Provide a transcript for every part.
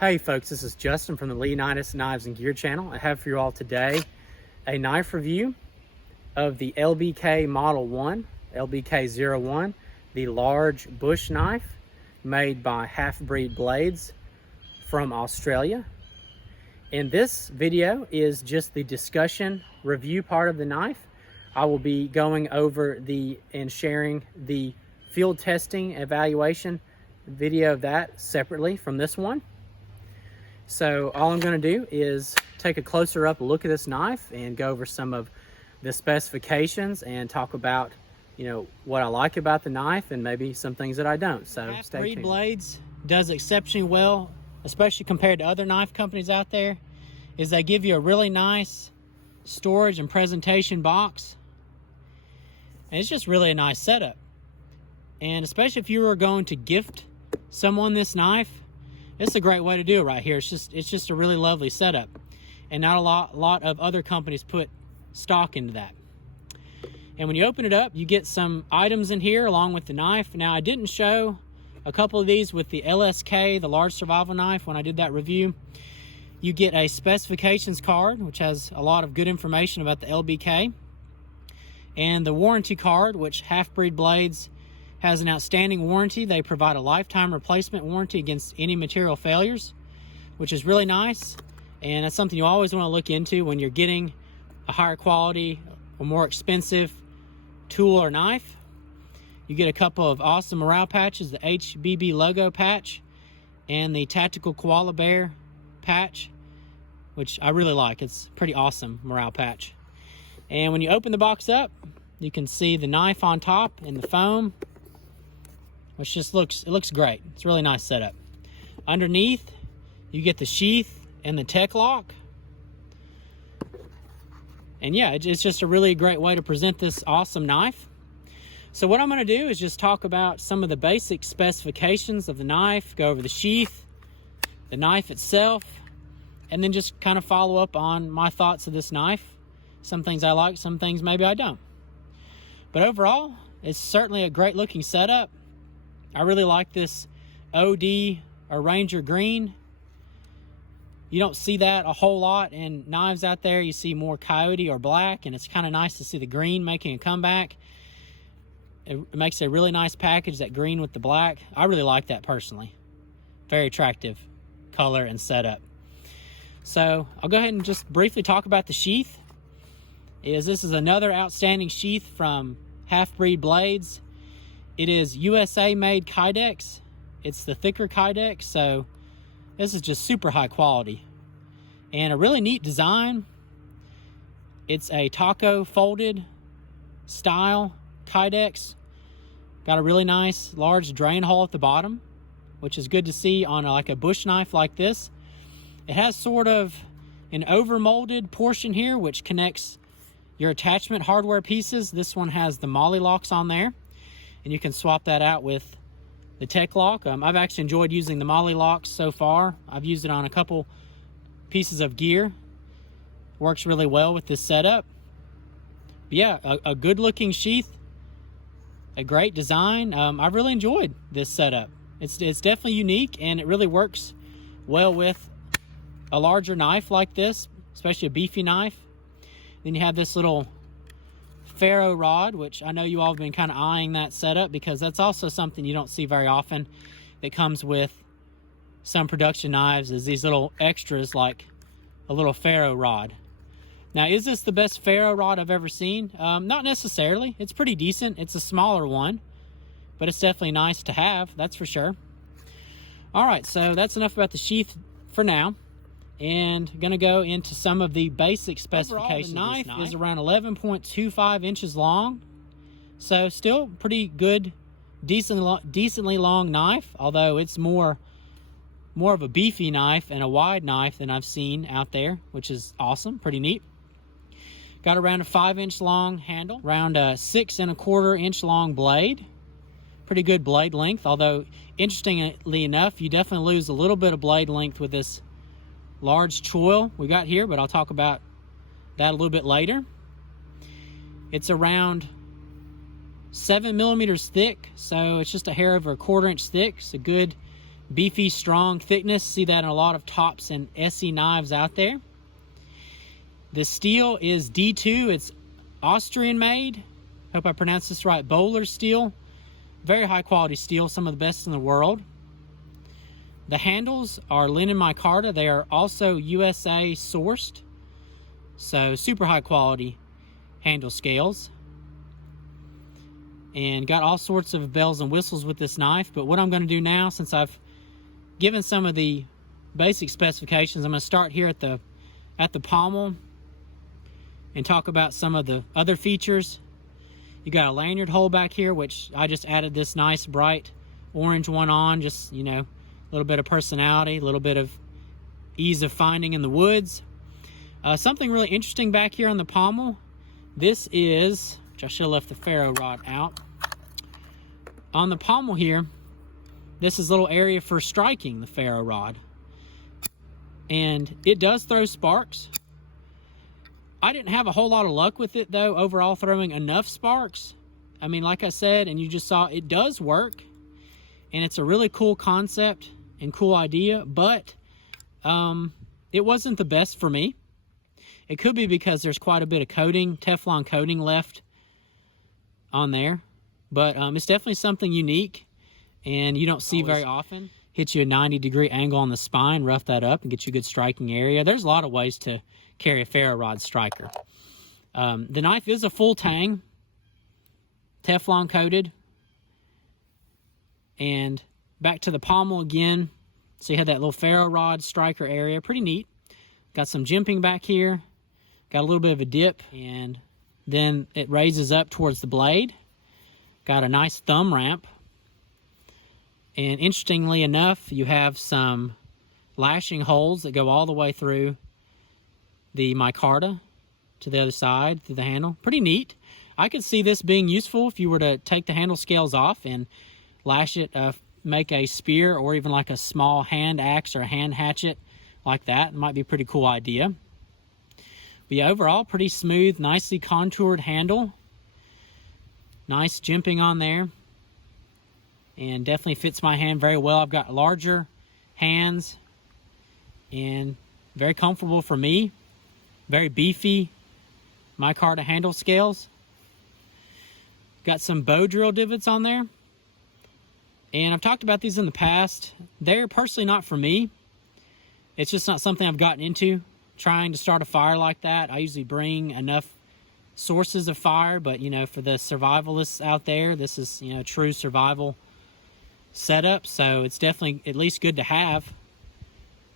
Hey folks, this is Justin from the Leonidas Knives and Gear channel. I have for you all today a knife review of the LBK Model 1, LBK-01, the large bush knife made by Halfbreed Blades from Australia. And this video is just the discussion review part of the knife. I will be going over and sharing the field testing evaluation video of that separately from this one. So all I'm going to do is take a closer up look at this knife and go over some of the specifications and talk about, what I like about the knife and maybe some things that I don't. So stay tuned. Halfbreed Blades does exceptionally well, especially compared to other knife companies out there, is they give you a really nice storage and presentation box. And it's just really a nice setup. And especially if you were going to gift someone this knife, it's a great way to do it right here. It's just a really lovely setup, and not a lot of other companies put stock into that. And when you open it up, you get some items in here along with the knife. Now, I didn't show a couple of these with the LSK, the large survival knife, when I did that review. You get a specifications card, which has a lot of good information about the LBK, and the warranty card, which Halfbreed Blades has an outstanding warranty. They provide a lifetime replacement warranty against any material failures, which is really nice. And that's something you always want to look into when you're getting a higher quality or more expensive tool or knife. You get a couple of awesome morale patches, the HBB logo patch and the tactical koala bear patch, which I really like. It's pretty awesome morale patch. And when you open the box up, you can see the knife on top and the foam, which just looks great. It's a really nice setup. Underneath, you get the sheath and the tech lock. And yeah, it's just a really great way to present this awesome knife. So what I'm going to do is just talk about some of the basic specifications of the knife, go over the sheath, the knife itself, and then just kind of follow up on my thoughts of this knife. Some things I like, some things maybe I don't. But overall, it's certainly a great looking setup. I really like this OD or Ranger green. You don't see that a whole lot in knives out there. You see more coyote or black, and it's kind of nice to see the green making a comeback. It makes a really nice package, that green with the black. I really like that personally. Very attractive color and setup. So I'll go ahead and just briefly talk about the sheath. This is another outstanding sheath from Halfbreed Blades. It is USA made Kydex. It's the thicker Kydex, so this is just super high quality. And a really neat design. It's a taco folded style Kydex. Got a really nice large drain hole at the bottom, which is good to see on like a bush knife like this. It has sort of an over molded portion here, which connects your attachment hardware pieces. This one has the molly locks on there, and you can swap that out with the tech lock. I've actually enjoyed using the molly locks so far. I've used it on a couple pieces of gear. Works really well with this setup. But yeah, a good looking sheath, a great design. I've really enjoyed this setup. It's definitely unique, and it really works well with a larger knife like this, especially a beefy knife. Then you have this little ferro rod, which I know you all have been kind of eyeing that setup, because that's also something you don't see very often that comes with some production knives, is these little extras like a little ferro rod. Now, is this the best ferro rod I've ever seen? Not necessarily. It's pretty decent. It's a smaller one, but it's definitely nice to have, that's for sure. All right, so that's enough about the sheath for now. And going to go into some of the basic specifications. Overall, the knife is around 11.25 inches long, so still pretty good, decently long knife, although it's more of a beefy knife and a wide knife than I've seen out there, which is awesome, pretty neat. Got around a 5-inch long handle, around a 6 1/4 inch long blade. Pretty good blade length, although interestingly enough, you definitely lose a little bit of blade length with this large choil we got here, but I'll talk about that a little bit later. It's around 7 millimeters thick, so it's just a hair over a 1/4 inch thick. It's a good beefy, strong thickness. See that in a lot of tops and SE knives out there. The steel is D2. It's Austrian made. Hope I pronounced this right. Bowler steel. Very high quality steel, some of the best in the world. The handles are linen micarta. They are also USA sourced. So super high quality handle scales. And got all sorts of bells and whistles with this knife. But what I'm going to do now, since I've given some of the basic specifications, I'm going to start here at the pommel and talk about some of the other features. You got a lanyard hole back here, which I just added this nice bright orange one on, just, you know, a little bit of personality, a little bit of ease of finding in the woods. Something really interesting back here on the pommel. This is, which I should have left the ferro rod out. On the pommel here, this is a little area for striking the ferro rod. And it does throw sparks. I didn't have a whole lot of luck with it, though, overall throwing enough sparks. I mean, like I said, and you just saw, it does work. And it's a really cool concept and cool idea, but it wasn't the best for me. It could be because there's quite a bit of coating, Teflon coating left on there. But it's definitely something unique and you don't see very often. Hit you a 90-degree angle on the spine, rough that up, and get you a good striking area. There's a lot of ways to carry a ferro rod striker. The knife is a full tang, Teflon coated. And back to the pommel again. So you have that little ferro rod striker area, pretty neat. Got some jimping back here, got a little bit of a dip, and then it raises up towards the blade. Got a nice thumb ramp. And interestingly enough, you have some lashing holes that go all the way through the micarta to the other side, through the handle. Pretty neat. I could see this being useful if you were to take the handle scales off and lash it, make a spear or even like a small hand axe or a hand hatchet like that. It might be a pretty cool idea. But yeah, overall, pretty smooth, nicely contoured handle. Nice jimping on there. And definitely fits my hand very well. I've got larger hands and very comfortable for me. Very beefy micarta handle scales. Got some bow drill divots on there. And I've talked about these in the past. They're personally not for me. It's just not something I've gotten into, trying to start a fire like that. I usually bring enough sources of fire, but, you know, for the survivalists out there, this is, you know, true survival setup. So it's definitely at least good to have.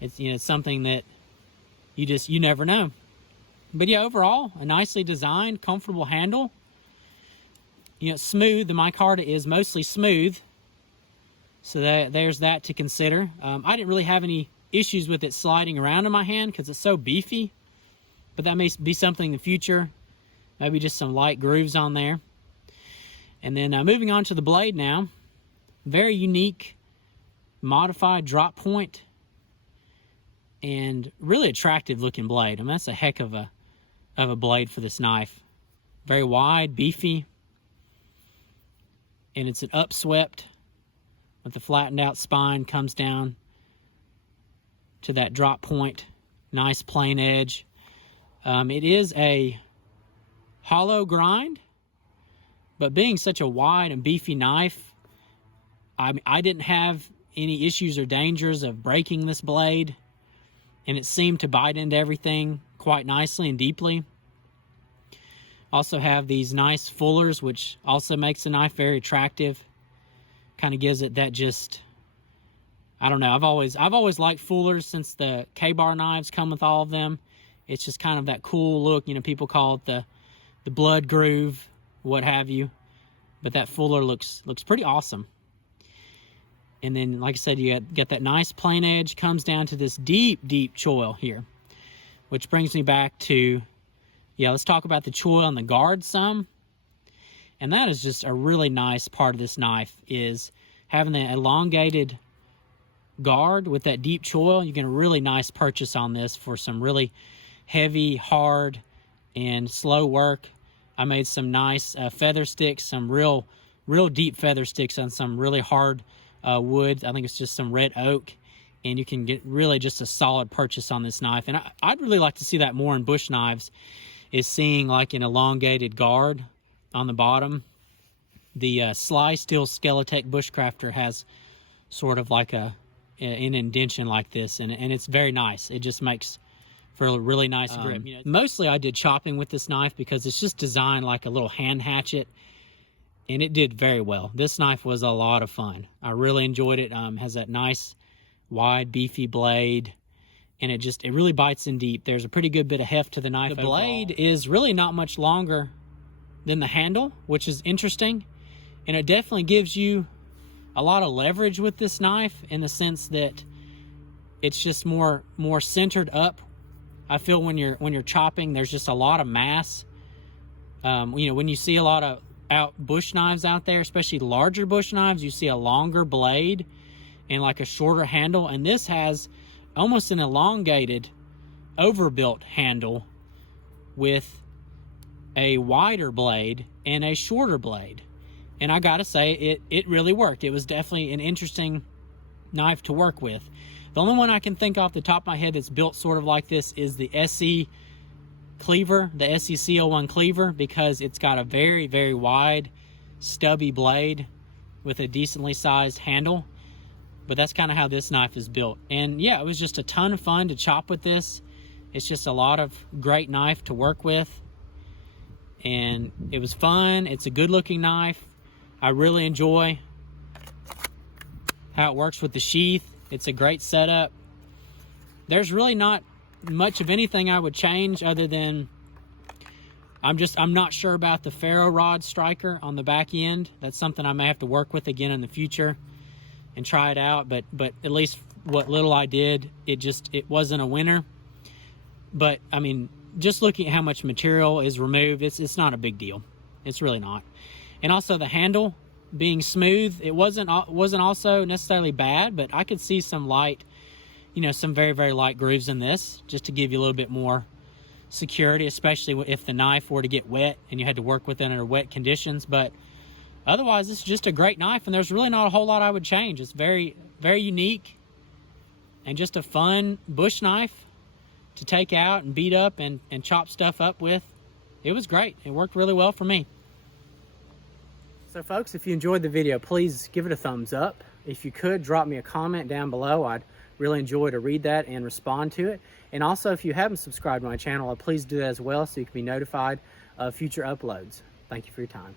It's, you know, it's something that you never know. But yeah, overall, a nicely designed, comfortable handle. You know, smooth. The micarta is mostly smooth. So there's that to consider. I didn't really have any issues with it sliding around in my hand because it's so beefy. But that may be something in the future. Maybe just some light grooves on there. And then moving on to the blade now. Very unique, modified drop point. And really attractive looking blade. I mean, that's a heck of a blade for this knife. Very wide, beefy. And it's an upswept with the flattened out spine, comes down to that drop point. Nice plain edge. It is a hollow grind, but being such a wide and beefy knife, I didn't have any issues or dangers of breaking this blade, and it seemed to bite into everything quite nicely and deeply. Also have these nice fullers, which also makes the knife very attractive. Kind of gives it that just, I don't know, I've always liked fullers since the K-bar knives come with all of them. It's just kind of that cool look, you know, people call it the blood groove, what have you. But that fuller looks pretty awesome. And then, like I said, you get that nice plain edge, comes down to this deep, deep choil here. Which brings me back to, yeah, let's talk about the choil and the guard some. And that is just a really nice part of this knife, is having that elongated guard with that deep choil. You get a really nice purchase on this for some really heavy, hard, and slow work. I made some nice feather sticks, some real deep feather sticks on some really hard wood. I think it's just some red oak, and you can get really just a solid purchase on this knife. And I'd really like to see that more in bush knives, is seeing like an elongated guard on the bottom. The Sly Steel Skeletech Bushcrafter has sort of like an indentation like this, and it's very nice. It just makes for a really nice grip. You know, mostly I did chopping with this knife because it's just designed like a little hand hatchet, and it did very well. This knife was a lot of fun. I really enjoyed it. Has that nice wide beefy blade, and it really bites in deep. There's a pretty good bit of heft to the knife. The blade is really not much longer than the handle, which is interesting, and it definitely gives you a lot of leverage with this knife in the sense that it's just more centered up. I feel when you're chopping, there's just a lot of mass. You know, when you see a lot of bush knives out there, especially larger bush knives, you see a longer blade and like a shorter handle, and this has almost an elongated, overbuilt handle with a wider blade and a shorter blade. And I gotta say, it really worked. It was definitely an interesting knife to work with. The only one I can think off the top of my head that's built sort of like this is the SE cleaver, the SEC-01 cleaver, because it's got a very, very wide, stubby blade with a decently sized handle. But that's kind of how this knife is built. And yeah, it was just a ton of fun to chop with this. It's just a lot of great knife to work with. And it was fun. It's a good looking knife. I really enjoy how it works with the sheath. It's a great setup. There's really not much of anything I would change other than I'm not sure about the ferro rod striker on the back end. That's something I may have to work with again in the future and try it out. But at least what little I did, it wasn't a winner. But I mean, just looking at how much material is removed, it's not a big deal. It's really not. And also the handle being smooth, it wasn't also necessarily bad, but I could see some light, you know, some very, very light grooves in this, just to give you a little bit more security, especially if the knife were to get wet and you had to work with it under wet conditions. But otherwise, this is just a great knife, and there's really not a whole lot I would change. It's very, very unique and just a fun bush knife to take out and beat up and chop stuff up with. It was great. It worked really well for me. So folks, if you enjoyed the video, please give it a thumbs up. If you could, drop me a comment down below. I'd really enjoy to read that and respond to it. And also, if you haven't subscribed to my channel, please do that as well so you can be notified of future uploads. Thank you for your time.